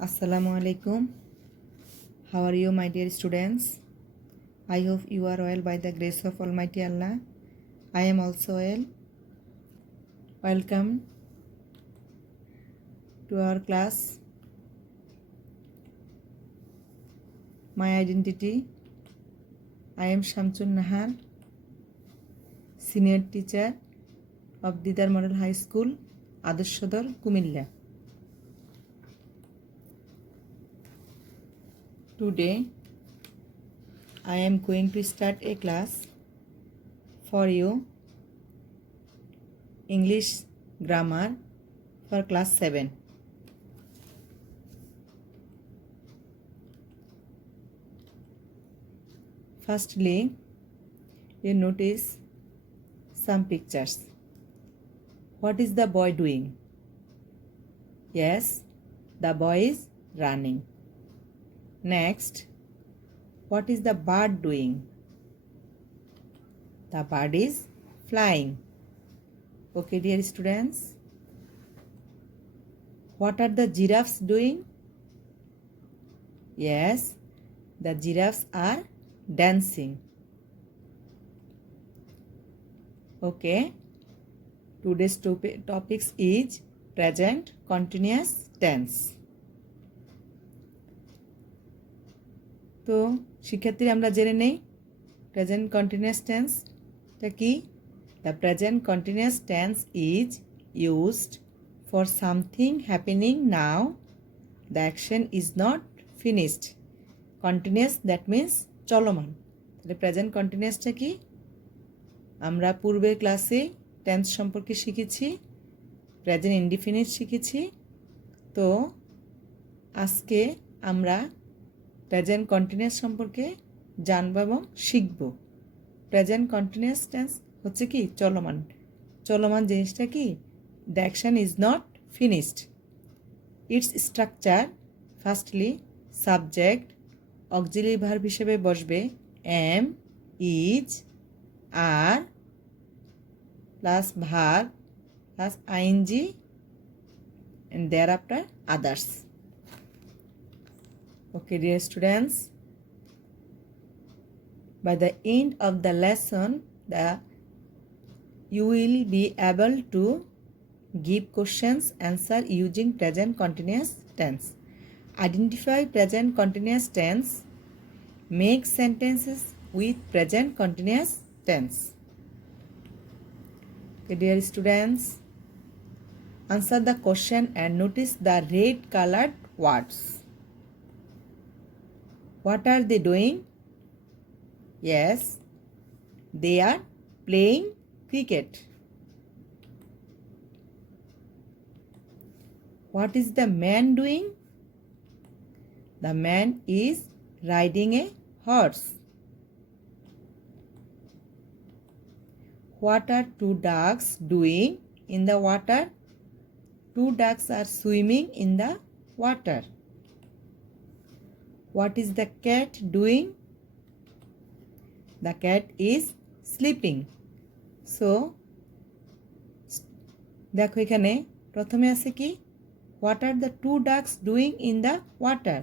Assalamu alaikum. How are you, my dear students? I hope you are well by the grace of Almighty Allah. I am also well. Welcome to our class. My identity. I am Shamsun Nahar, senior teacher of Didar Model High School, Adarsh-Sodor, Kumilla. Today, I am going to start a class for you, English grammar for class 7. Firstly, you notice some pictures. What is the boy doing? Yes, the boy is running. Next, what is the bird doing? The bird is flying. Okay, dear students. What are the giraffes doing? Yes, the giraffes are dancing. Okay, today's topics is present continuous tense. তো শিক্ষার্থী আমরা জেনে নেই present continuous টেন্সটা কি। The present continuous tense is used for something happening now the action is not finished. Continuous that means চলমান। তাহলে প্রেজেন্ট কন্টিনিউয়াসটা কি? আমরা পূর্বের ক্লাসে টেন্স সম্পর্কে শিখেছি, প্রেজেন্ট ইনডিফিনিট শিখেছি। তো আজকে আমরা প্রেজেন্ট কন্টিনিউয়াস সম্পর্কে জানব এবং শিখব। প্রেজেন্ট কন্টিনিউয়াস টেন্স হচ্ছে কি চলমান। চলমান জিনিসটা কি? The action is not finished. It's structure firstly subject auxiliary verb হিসেবে বসবে am, is, are plus verb plus ING and thereafter others. Okay, dear students, by the end of the lesson, you will be able to give questions answer using present continuous tense. Identify present continuous tense. Make sentences with present continuous tense. Okay, dear students, answer the question and notice the red colored words. What are they doing? Yes, they are playing cricket. What is the man doing? The man is riding a horse. What are two ducks doing in the water? Two ducks are swimming in the water. What is the cat doing? The cat is sleeping. So, দেখো এখানে প্রথমে আছে কি? What are the two ducks doing in the water?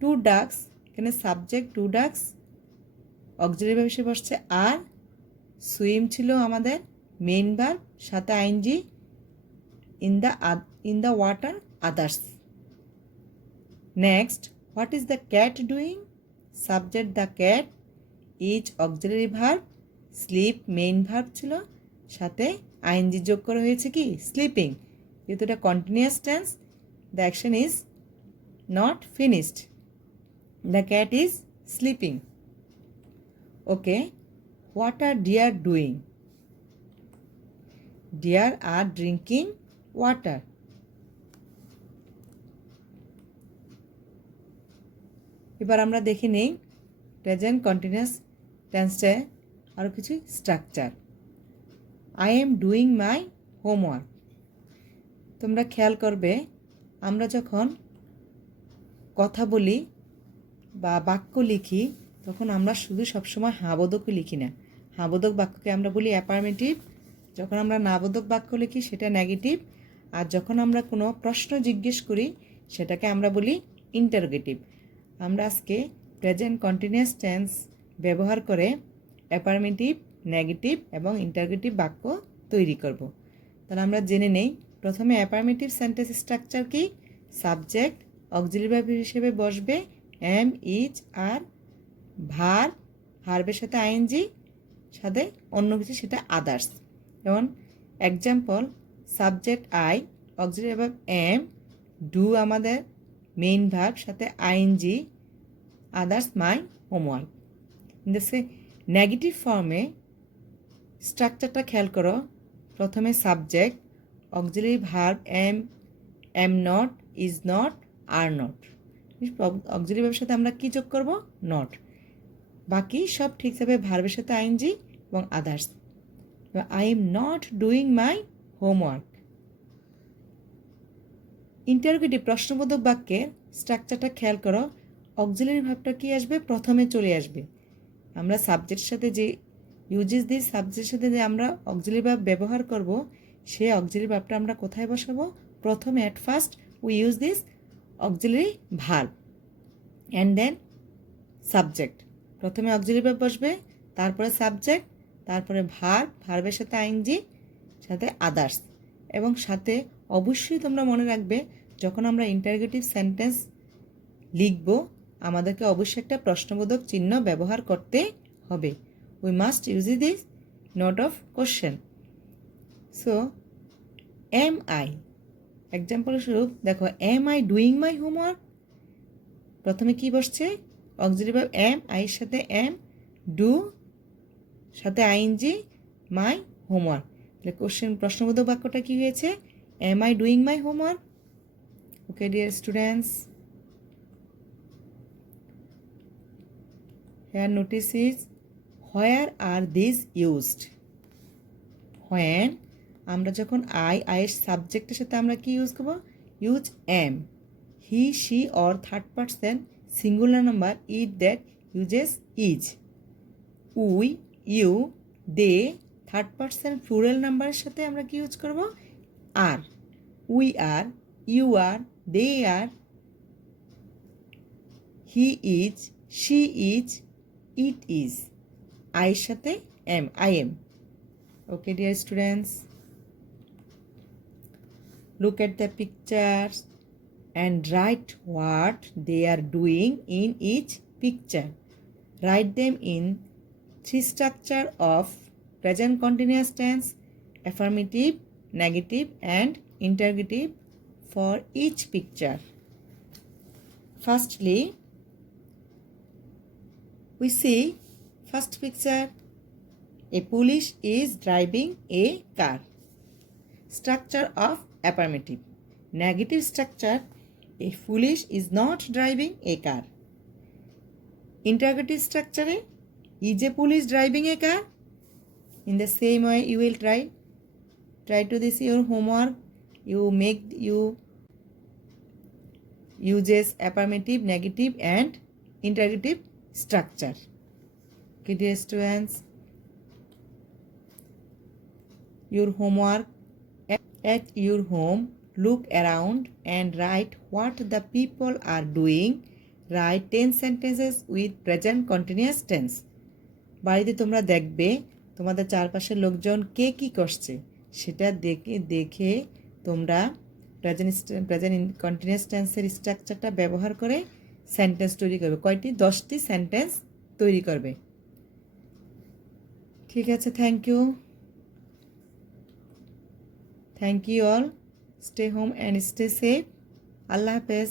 Two ducks, এখানে subject to ducks, auxiliary verb হিসেবে বসছে আর, সুইম ছিল আমাদের মেইন ভার্ব, সাথে ING, in the water others. Next, what is the cat doing? Subject the cat, is auxiliary verb, sleep main verb ছিল, সাথে আইএনজি যোগ করা হয়েছে কি স্লিপিং। যেহেতু এটা continuous tense, the action is not finished. The cat is sleeping. Okay, what are deer doing? Deer are drinking water. এবার আমরা দেখে নেই প্রেজেন্ট কন্টিনিউয়াস টেন্সে আরও কিছু structure. I am doing my homework. তোমরা খেয়াল করবে আমরা যখন কথা বলি বা বাক্য লিখি তখন আমরা শুধু সবসময় হাবোধকই লিখি না। হাবোধক বাক্যকে আমরা বলি অ্যাফার্মেটিভ। যখন আমরা নাবোধক বাক্য লিখি সেটা নেগেটিভ। আর যখন আমরা কোনো প্রশ্ন জিজ্ঞেস করি সেটাকে আমরা বলি ইন্টারোগেটিভ। আমরা আজকে প্রেজেন্ট কন্টিনিউয়াস টেন্স ব্যবহার করে অ্যাফার্মেটিভ, নেগেটিভ এবং ইন্টারোগেটিভ বাক্য তৈরি করব। তাহলে আমরা জেনে নেই প্রথমে অ্যাফার্মেটিভ সেন্টেন্স স্ট্রাকচার কি। সাবজেক্ট অক্সিলারি ভার্ব হিসেবে বসবে এম, ইজ, আর ভার্বের সাথে আইএনজি, সাথে অন্য কিছু, সেটা আদার্স। যেমন example, subject I, auxiliary verb M, do আমাদের মেইন ভার্ব, সাথে আইএনজি, আদার্স মাই হোমওয়ার্ক। কিন্তু সে নেগেটিভ ফর্মে স্ট্রাকচারটা খেয়াল করো। প্রথমে subject, auxiliary verb M, am not, is not, are not. Auxiliary ভার্বের সাথে আমরা কি যোগ করব? নট। বাকি সব ঠিক যাবে ভার্বের সাথে আইএনজি এবং others. I am not doing my homework. Interrogative প্রশ্নবোধক বাক্যের স্ট্রাকচারটা খেয়াল করো। অক্সিলারি ভার্বটা কি আসবে? প্রথমে চলে আসবে। আমরা সাবজেক্টের সাথে যে ইউজেস দিই, সাবজেক্টের সাথে যে আমরা অক্সিলারি ভার্ব ব্যবহার করব, সেই অক্সিলারি ভার্বটা আমরা কোথায় বসাবো? প্রথমে at first we use this auxiliary verb and then subject. প্রথমে অক্সিলারি ভার্ব বসবে, তারপরে সাবজেক্ট, তারপরে ভার্বের সাথে আইএনজি, সাথে আদার্স। এবং সাথে অবশ্যই তোমরা মনে রাখবে, যখন আমরা ইন্টারোগেটিভ সেন্টেন্স লিখব আমাদেরকে অবশ্যই একটা প্রশ্নবোধক চিহ্ন ব্যবহার করতে হবে। We must use this note of question. So am I, example স্বরূপ দেখো, am I doing my homework. প্রথমে কি বসছে? অক্সিলারি ভার্ব এম, আইয়ের সাথে এম, ডু সাথে আইএনজি, মাই হোমওয়ার্ক। তাহলে কোশ্চেন প্রশ্নবোধক বাক্যটা কি হয়েছে? Am I doing my homework? Okay dear students, here notice is where are these used? when আমরা যখন আইয়ের সাবজেক্টের সাথে আমরা কি ইউজ করব? Use am. He, she or third person singular number it that uses is. We, you, they third person plural নাম্বারের সাথে আমরা কি ইউজ করব? Are. We are, you are, they are, he is, she is, it is, আইয়ের সাথে am, I am. Okay dear students, look at the pictures and write what they are doing in each picture. Write them in three structure of present continuous tense, affirmative, negative and interrogative for each picture. Firstly, we see first picture, a police is driving a car. Structure of affirmative. Negative structure, a police is not driving a car. Interrogative structure, is a police driving a car? In the same way you will try to this your homework. You uses affirmative, negative and interrogative structure. Okay dear students, your homework, at your home look around and write what the people are doing. Write 10 sentences with present continuous tense. বাড়িতে তোমরা দেখবে তোমাদের চারপাশের লোকজন কে কি করছে, সেটা দেখে তোমরা প্রেজেন্ট কন্টিনিউয়াস টেন্সের স্ট্রাকচারটা ব্যবহার করে সেন্টেন্স তৈরি করবে। কয়টি? 10টি সেন্টেন্স তৈরি করবে। ঠিক আছে, thank you all. Stay home and stay safe. আল্লাহ হাফেজ।